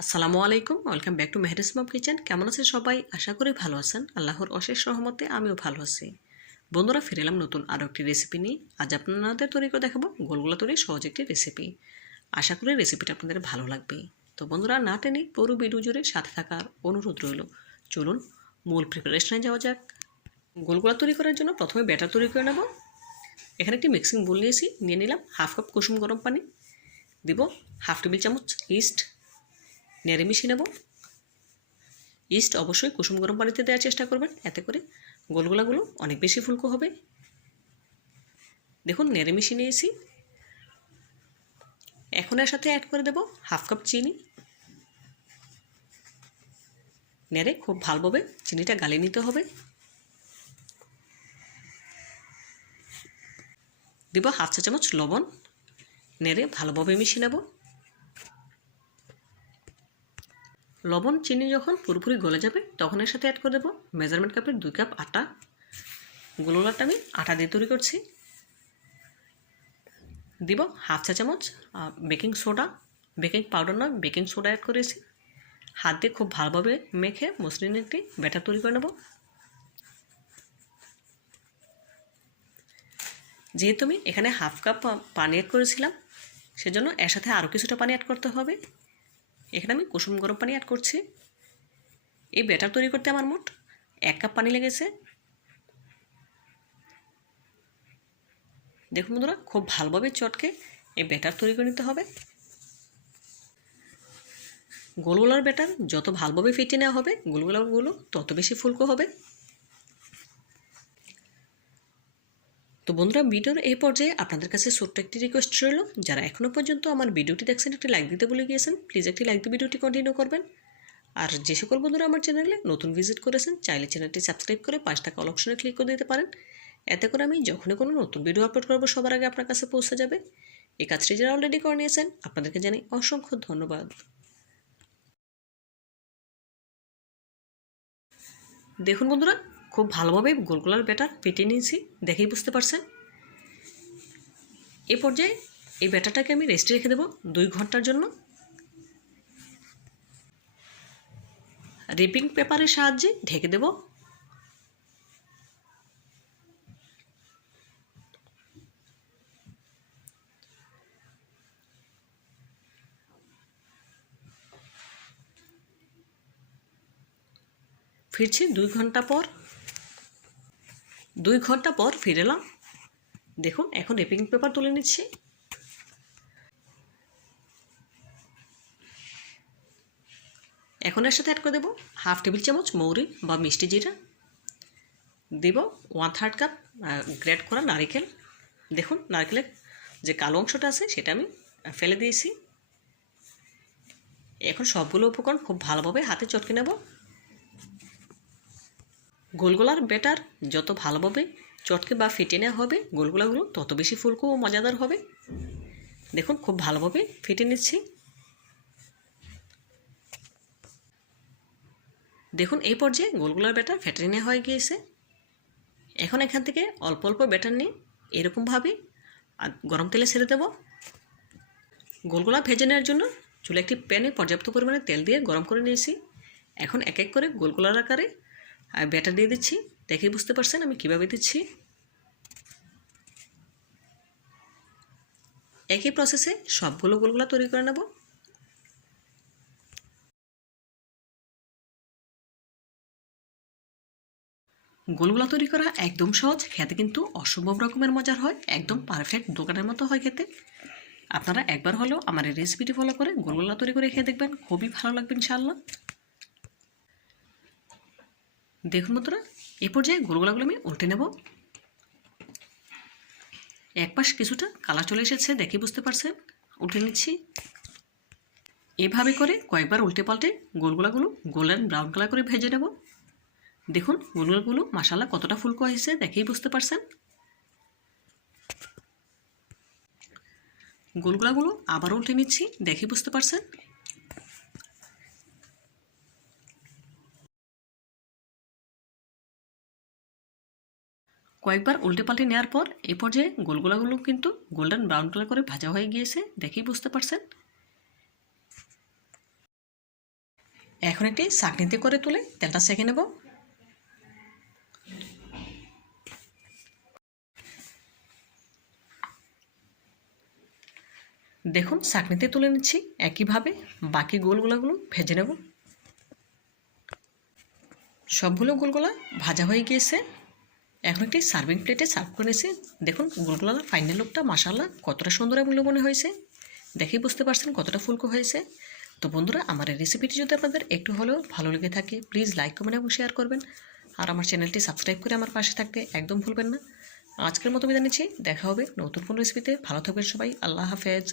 আসসালামু আলাইকুম, welcome back to Mehris mom kitchen. কেমন আছেন সবাই? আশা করি ভালো আছেন। আল্লাহর অশেষ রহমতে আমিও ভালো আছি। বন্ধুরা, ফিরে এলাম নতুন আরও একটি রেসিপি নিয়ে। আজ আপনাদের তৈরি করে দেখাবো গোলগোলা তৈরির সহজ একটি রেসিপি আশা করি রেসিপিটা আপনাদের ভালো লাগবে। তো বন্ধুরা, না টেনে পুরো ভিডিও জুড়ে সাথে থাকার অনুরোধ রইল। চলুন মূল প্রিপারেশনে যাওয়া যাক। গোলগোলা তৈরি করার জন্য প্রথমে ব্যাটার তৈরি করে নেব। এখানে একটি মিক্সিং বোল নিয়েছি। নিয়ে নিলাম হাফ কাপ কুসুম গরম পানি। দিব হাফ টেবিল চামচ ইস্ট নেড়ে মিশিয়ে নেব। ইস্ট অবশ্যই কুসুম গরম পানিতে দেওয়ার চেষ্টা করবেন। এতে করে গোলগোলাগুলো অনেক বেশি ফুলকো হবে। দেখুন, নেড়ে মিশিয়ে নিয়েছি। এখন এর সাথে অ্যাড করে দেব হাফ কাপ চিনি। নেড়ে খুব ভালোভাবে চিনিটা গালিয়ে নিতে হবে। দিব হাফ চা চামচ লবণ। নেড়ে ভালোভাবে মিশিয়ে নেব। লবণ, চিনি যখন পুরোপুরি গলে যাবে, তখন এর সাথে অ্যাড করে দেবো মেজারমেন্ট কাপের দুই কাপ আটা। গোলাটা আমি আটা দিয়ে তৈরি করছি। দিব হাফ চা চামচ বেকিং সোডা বেকিং পাউডার নয় বেকিং সোডা অ্যাড করেছি। হাত দিয়ে খুব ভালোভাবে মেখে মসৃণ একটি ব্যাটার তৈরি করে নেব। যেহেতু আমি এখানে হাফ কাপ পানি অ্যাড করেছিলাম, সেজন্য এর সাথে আরও কিছুটা পানি অ্যাড করতে হবে। এখানে আমি কুসুম গরম পানি অ্যাড করছি। এই ব্যাটার তৈরি করতে আমার মোট এক কাপ পানি লেগেছে। দেখুন বন্ধুরা, খুব ভালোভাবে চটকে এই ব্যাটার তৈরি করে নিতে হবে। গোলগোলার ব্যাটার যত ভালোভাবে ফিটিয়ে নেওয়া হবে গোলগোলাগুলো তত বেশি ফুলকো হবে। তো বন্ধুরা, ভিডিওর এই পর্যায়ে আপনাদের কাছে ছোট্ট একটি রিকোয়েস্ট রইল। যারা এখনও পর্যন্ত আমার ভিডিওটি দেখছেন, একটি লাইক দিতে বলে গিয়েছেন প্লিজ একটি লাইক দিয়ে ভিডিওটি কন্টিনিউ করবেন। আর যে সকল বন্ধুরা আমার চ্যানেলে নতুন ভিজিট করেছেন, চাইলে চ্যানেলটি সাবস্ক্রাইব করে পাঁচ টাকা অল অপশনে ক্লিক করে দিতে পারেন। এতে করে আমি যখনই কোনো নতুন ভিডিও আপলোড করব, সবার আগে আপনার কাছে পৌঁছে যাবে। এই কাজটি যারা অলরেডি করে নিয়েছেন, আপনাদেরকে জানাই অসংখ্য ধন্যবাদ। দেখুন বন্ধুরা খুব ভালোভাবে গোলগোলার ব্যাটার ফেটিয়ে নিয়েছি, দেখেই বুঝতে পারছেন। এ পর্যায়ে এই ব্যাটারটাকে আমি রেস্টে রেখে দেবো দুই ঘণ্টার জন্য। রিপিং পেপারের সাহায্যে ঢেকে দেব। ফিরছি দুই ঘণ্টা পর। দুই ঘণ্টা পর ফিরেলাম দেখুন, এখন রেপিং পেপার তুলে নিচ্ছি। এখন এর সাথে অ্যাড করে দেবো হাফ টেবিল চামচ মৌরি বা মিষ্টি জিরা। দেব ওয়ান থার্ড কাপ গ্রেড করা নারিকেল। দেখুন, নারকেলের যে কালো অংশটা আছে, সেটা আমি ফেলে দিয়েছি। এখন সবগুলো উপকরণ খুব ভালোভাবে হাতে চটকে নেব। গোলগোলার ব্যাটার যত ভালোভাবে চটকে বা ফেটে নেওয়া হবে, গোলগোলাগুলো তত বেশি ফুলকো ও মজাদার হবে। দেখুন, খুব ভালোভাবে ফেটে নিচ্ছি। দেখুন, এই পর্যায়ে গোলগোলার ব্যাটার ফেটে নেওয়া হয়ে গিয়েছে। এখন এখান থেকে অল্প অল্প ব্যাটার নিয়ে এরকমভাবে গরম তেলে ছেড়ে দেব। গোলগোলা ভেজে নেওয়ার জন্য চুলে একটি প্যানে পর্যাপ্ত পরিমাণে তেল দিয়ে গরম করে নিয়েছি। এখন এক এক করে গোলগোলার আকারে ব্যাটার দিয়ে দিচ্ছি। দেখেই বুঝতে পারছেন আমি কীভাবে দিচ্ছি। একই প্রসেসে সবগুলো গোলগুলা তৈরি করে নেব। গোলগুলা তৈরি করা একদম সহজ, খেতে কিন্তু অসম্ভব রকমের মজার হয়, একদম পারফেক্ট দোকানের মতো হয় খেতে। আপনারা একবার হলেও আমার এই রেসিপিটি ফলো করে গোলগুলা তৈরি করে খেয়ে দেখবেন, খুবই ভালো লাগবে ইনশাআল্লাহ। দেখুন বন্ধুরা, এ পর্যায়ে গোলগোলাগুলো আমি উল্টে নেব। এক পাশ কিছুটা কালার চলে এসেছে, দেখে বুঝতে পারছেন? উল্টে নিচ্ছি। এভাবে করে কয়েকবার উল্টে পাল্টে গোলগোলাগুলো গোল্ডেন ব্রাউন কালার করে ভেজে নেব। দেখুন, গোলগোলাগুলো মশালা কতটা ফুলকো হয়েছে, দেখেই বুঝতে পারছেন? গোলগোলাগুলো আবার উল্টে নিচ্ছি, দেখে বুঝতে পারছেন? কয়েকবার উল্টে পাল্টে নেওয়ার পর এ পর্যায়ে গোলগোলাগুলো কিন্তু গোল্ডেন ব্রাউন কালার করে ভাজা হয়ে গিয়েছে দেখেই বুঝতে পারছেন। এখন একটি চাকনিতে করে তুলে তেলটা সেঁকে নেব। দেখুন চাকনিতে তুলে নিচ্ছি একইভাবে বাকি গোলগোলাগুলো ভেজে নেব। সবগুলো গোলগোলা ভাজা হয়ে গিয়েছে। এখন একটি সার্ভিং প্লেটে সার্ভ করে নিয়েছি। দেখুন গোলগোলার ফাইনাল লুকটা মাসাল্লাহ কতটা সুন্দর এবং মনে হয়েছে। দেখেই বুঝতে পারছেন কতটা ফুলকো হয়েছে। তো বন্ধুরা, আমার এই রেসিপিটি যদি আপনাদের একটু হলেও ভালো লেগে থাকে প্লিজ লাইক কমেন্ট এবং শেয়ার করবেন। আর আমার চ্যানেলটি সাবস্ক্রাইব করে আমার পাশে থাকতে একদম ভুলবেন না। আজকের মতো বিদায় নিচ্ছি। দেখা হবে নতুন কোনো রেসিপিতে ভালো থাকবেন সবাই। আল্লাহ হাফেজ।